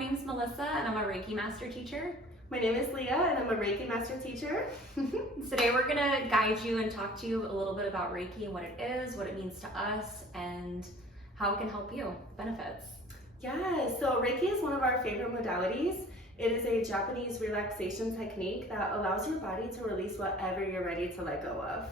name's Melissa and I'm a Reiki Master Teacher. My name is Leah and I'm a Reiki Master Teacher. Today we're gonna guide you and talk to you a little bit about Reiki and what it is, what it means to us, and how it can help you, benefits. Yes, so Reiki is one of our favorite modalities. It is a Japanese relaxation technique that allows your body to release whatever you're ready to let go of.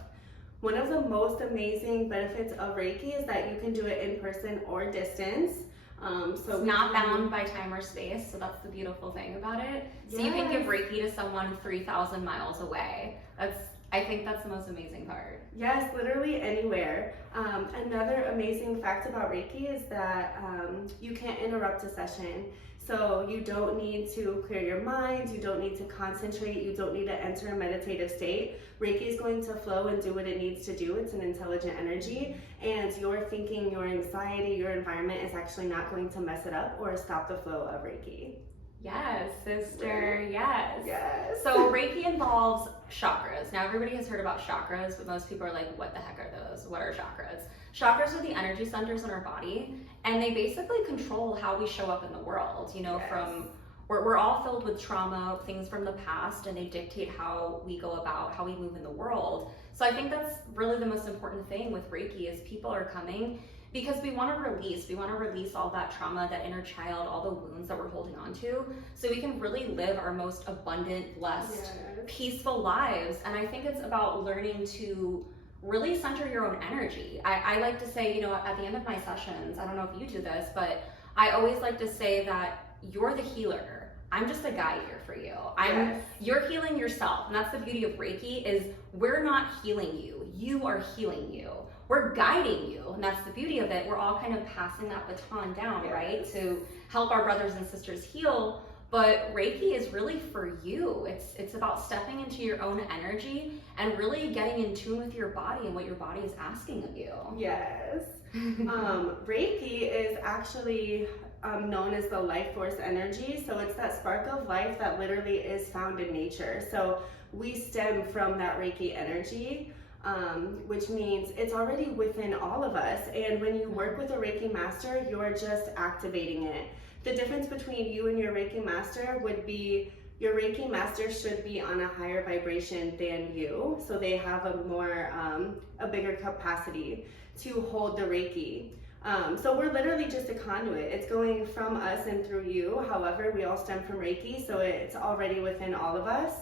One of the most amazing benefits of Reiki is that you can do it in person or distance. So it's not bound by time or space, so that's the beautiful thing about it. So you can give Reiki to someone 3,000 miles away. I think that's the most amazing part. Yes, literally anywhere. Another amazing fact about Reiki is that you can't interrupt a session. So you don't need to clear your mind, you don't need to concentrate, you don't need to enter a meditative state. Reiki is going to flow and do what it needs to do. It's an intelligent energy, and your thinking, your anxiety, your environment is actually not going to mess it up or stop the flow of Reiki. Yes, sister, yes. Yes. So Reiki involves chakras. Now everybody has heard about chakras, but most people are like, what the heck are those? What are chakras? Chakras are the energy centers in our body, and they basically control how we show up in the world. You know, we're all filled with trauma, things from the past, and they dictate how we go about, how we move in the world. So I think that's really the most important thing with Reiki is people are coming because we want to release all that trauma, that inner child, all the wounds that we're holding on to, so we can really live our most abundant, blessed, peaceful lives. And I think it's about learning to really center your own energy. I like to say, you know, at the end of my sessions, I don't know if you do this, but I always like to say that you're the healer. I'm just a guide here for you. You're healing yourself. And that's the beauty of Reiki is we're not healing you. You are healing you. We're guiding you. And that's the beauty of it. We're all kind of passing that baton down, right? To help our brothers and sisters heal. But Reiki is really for you. It's about stepping into your own energy and really getting in tune with your body and what your body is asking of you. Yes. Reiki is actually known as the life force energy. So it's that spark of life that literally is found in nature. So we stem from that Reiki energy, which means it's already within all of us. And when you work with a Reiki master, you're just activating it. The difference between you and your Reiki master would be your Reiki master should be on a higher vibration than you. So they have a bigger capacity to hold the Reiki. So we're literally just a conduit. It's going from us and through you. However, we all stem from Reiki, so it's already within all of us.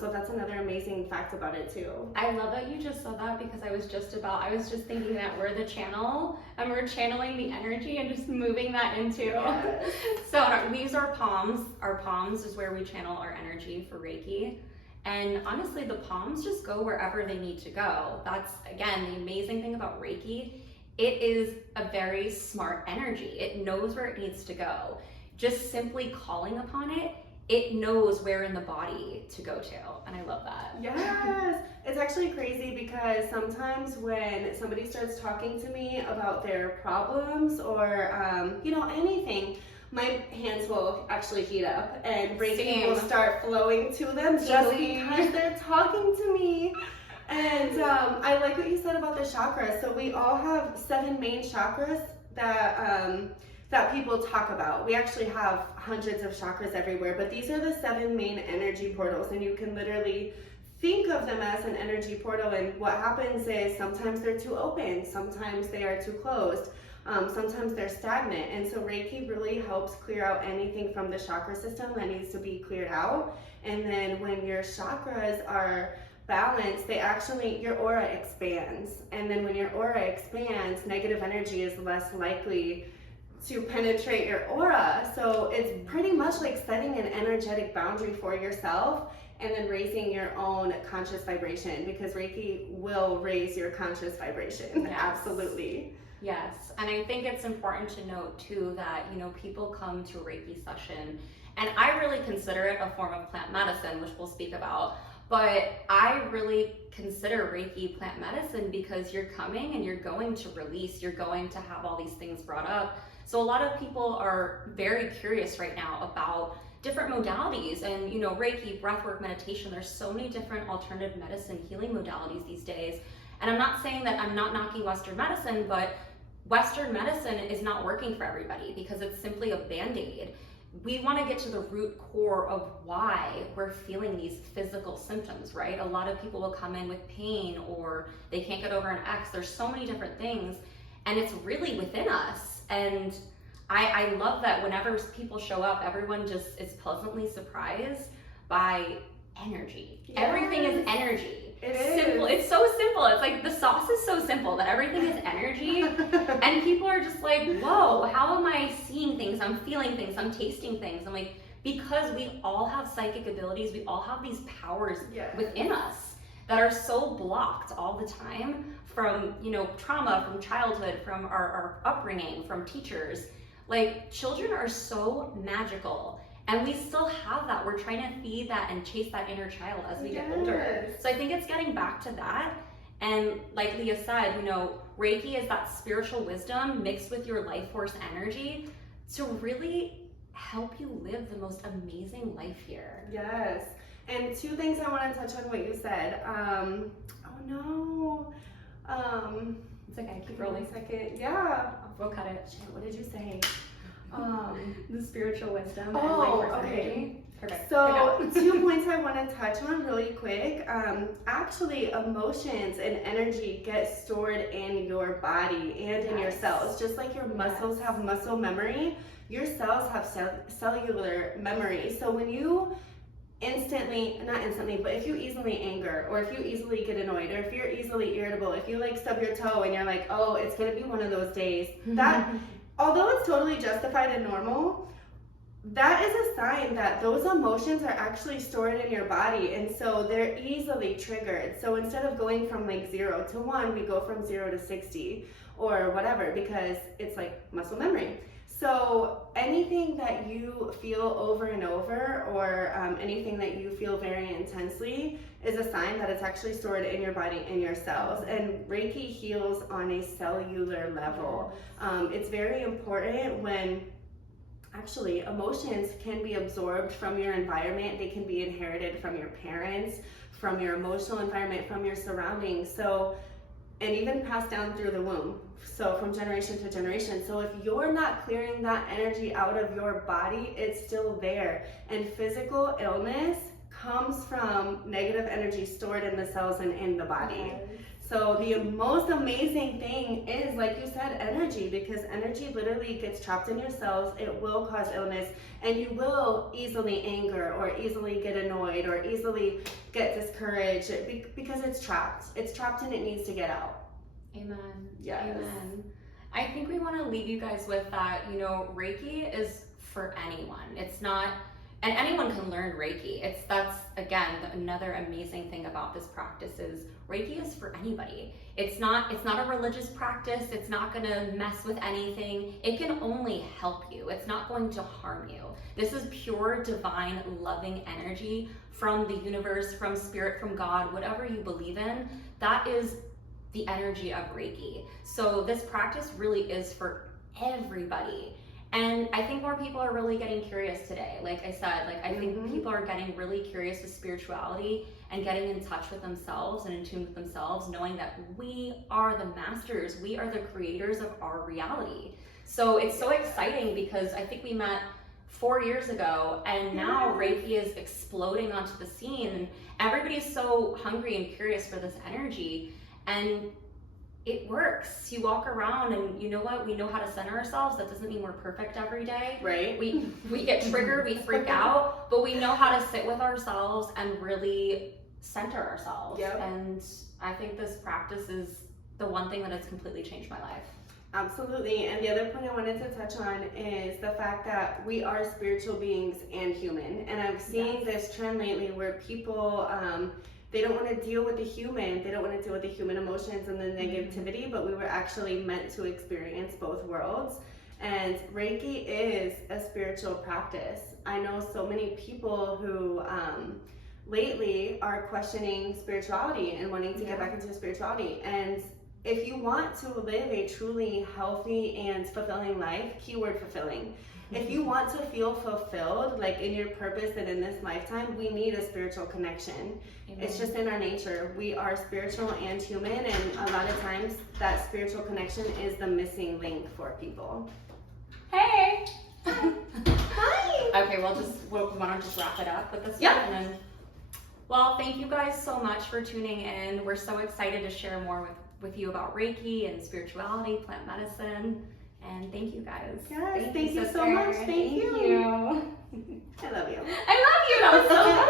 So that's another amazing fact about it too. I love that you just said that because I was just thinking that we're the channel and we're channeling the energy and just moving that into. Yes. So we use our palms. Our palms is where we channel our energy for Reiki. And honestly, the palms just go wherever they need to go. That's, again, the amazing thing about Reiki. It is a very smart energy. It knows where it needs to go. Just simply calling upon it, it knows where in the body to go to, and I love that. Yes, it's actually crazy because sometimes when somebody starts talking to me about their problems or, you know, anything, my hands will actually heat up and Reiki will start flowing to them just because they're talking to me. And I like what you said about the chakras. So we all have 7 main chakras that people talk about. We actually have hundreds of chakras everywhere, but these are the 7 main energy portals, and you can literally think of them as an energy portal. And what happens is sometimes they're too open, sometimes they are too closed, sometimes they're stagnant. And so Reiki really helps clear out anything from the chakra system that needs to be cleared out. And then when your chakras are balanced, your aura expands. And then when your aura expands, negative energy is less likely to penetrate your aura. So it's pretty much like setting an energetic boundary for yourself and then raising your own conscious vibration, because Reiki will raise your conscious vibration. Yes. Absolutely. Yes, and I think it's important to note too that, you know, people come to a Reiki session, and I really consider it a form of plant medicine, which we'll speak about, but I really consider Reiki plant medicine because you're coming and you're going to release, you're going to have all these things brought up. So a lot of people are very curious right now about different modalities and, you know, Reiki, breathwork, meditation. There's so many different alternative medicine healing modalities these days. And I'm not saying that I'm not knocking Western medicine, but Western medicine is not working for everybody because it's simply a Band-Aid. we want to get to the root core of why we're feeling these physical symptoms, right? A lot of people will come in with pain, or they can't get over an ex. There's so many different things, and it's really within us. And I love that whenever people show up, everyone just is pleasantly surprised by energy. Yes. Everything is energy. It is. Simple. It's so simple. It's like the sauce is so simple that everything is energy. And people are just like, whoa, how am I seeing things? I'm feeling things. I'm tasting things. I'm like, because we all have psychic abilities. We all have these powers within us that are so blocked all the time from, you know, trauma, from childhood, from our upbringing, from teachers. Like, children are so magical. And we still have that. We're trying to feed that and chase that inner child as we get older. So I think it's getting back to that. And like Leah said, you know, Reiki is that spiritual wisdom mixed with your life force energy to really help you live the most amazing life here. Yes. And two things I want to touch on what you said. It's okay, keep rolling. 1 second. Yeah. We'll cut it. Shit, what did you say? The spiritual wisdom and life Oh, force okay. energy. Perfect. So 2 points I want to touch on really quick. Actually, emotions and energy get stored in your body and in your cells. Just like your muscles have muscle memory, your cells have cellular memory. So when you not instantly, but if you easily anger, or if you easily get annoyed, or if you're easily irritable, if you like stub your toe and you're like, oh, it's gonna be one of those days, that although it's totally justified and normal, that is a sign that those emotions are actually stored in your body, and so they're easily triggered. So instead of going from like 0 to 1, we go from 0 to 60 or whatever, because it's like muscle memory. So anything that you feel over and over, or anything that you feel very intensely, is a sign that it's actually stored in your body, in your cells. And Reiki heals on a cellular level. It's very important when actually emotions can be absorbed from your environment. They can be inherited from your parents, from your emotional environment, from your surroundings. So, and even passed down through the womb. So from generation to generation. So if you're not clearing that energy out of your body, it's still there. And physical illness comes from negative energy stored in the cells and in the body. So the most amazing thing is, like you said, energy, because energy literally gets trapped in your cells. It will cause illness, and you will easily anger, or easily get annoyed, or easily get discouraged, because it's trapped. It's trapped and it needs to get out. Amen. Yes. Amen. I think we want to leave you guys with that, you know, Reiki is for anyone. It's not, and anyone can learn Reiki. That's again, another amazing thing about this practice is Reiki is for anybody. It's not a religious practice. It's not going to mess with anything. It can only help you. It's not going to harm you. This is pure, divine, loving energy from the universe, from spirit, from God, whatever you believe in. That is the energy of Reiki. So this practice really is for everybody. And I think more people are really getting curious today. Like I said, like I think people are getting really curious with spirituality and getting in touch with themselves and in tune with themselves, knowing that we are the masters, we are the creators of our reality. So it's so exciting because I think we met 4 years ago, and now Reiki is exploding onto the scene, and everybody's so hungry and curious for this energy. And it works. You walk around and you know what? We know how to center ourselves. That doesn't mean we're perfect every day. Right. We get triggered, we freak out, but we know how to sit with ourselves and really center ourselves. Yep. And I think this practice is the one thing that has completely changed my life. Absolutely. And the other point I wanted to touch on is the fact that we are spiritual beings and human. And I'm seeing this trend lately where people, they don't want to deal with the human. They don't want to deal with the human emotions and the negativity, but we were actually meant to experience both worlds. And Reiki is a spiritual practice. I know so many people who lately are questioning spirituality and wanting to get back into spirituality. And if you want to live a truly healthy and fulfilling life, keyword fulfilling, if you want to feel fulfilled, like in your purpose and in this lifetime, we need a spiritual connection. Amen. It's just in our nature. We are spiritual and human, and a lot of times that spiritual connection is the missing link for people. Hey! Hi! Okay, we'll want to just wrap it up with this Yeah. one, and then. Well, thank you guys so much for tuning in. We're so excited to share more with you about Reiki and spirituality, plant medicine, and thank you guys. Yes, thank you so sister. much. Thank you. you. I love you. I love you. That was so